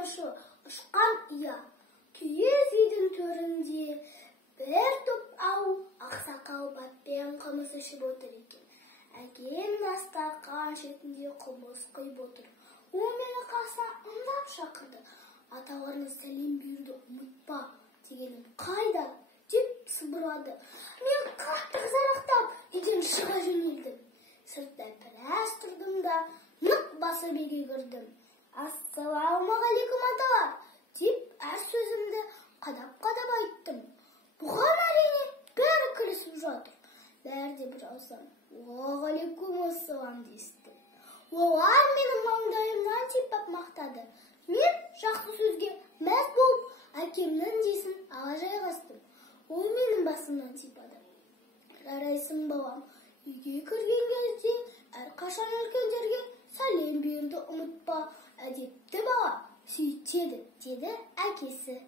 қамышы ұшқан ұя. Киіз үйдің төрінде бір топ ақсақал батпен қымыз ішіп отыр екен. Әкем дастархан шетінде қымыз құйып отыр. Ол мені қасына ымдап шақырды. Аталарына сәлем беруді ұмытпа дегенім қайда деп сыбырлады. Мен қатты зарықтап үйден шыға жөнелдім. Сыртта біраз тұрдым да нық басып үйге кірдім. Ассалаумағалейкум аталар деп әр сөзімді қадап айттым. Бұған әрине бәрі күлісіп жатыр. Бәрі де бір ауыздан уағалейкумассалам десті. Олар менің маңдайымнан сипап мақтады. Мен жақсы сөзге мәз болып, әкемнің десін ала жайғастым. Ол менің басымнан сипады. Жарайсың балам, үйге кірген кезде әрқашан үлкендерге сәлем беруді ұмытпа, әдепті бала сөйтеді, деді әкесі.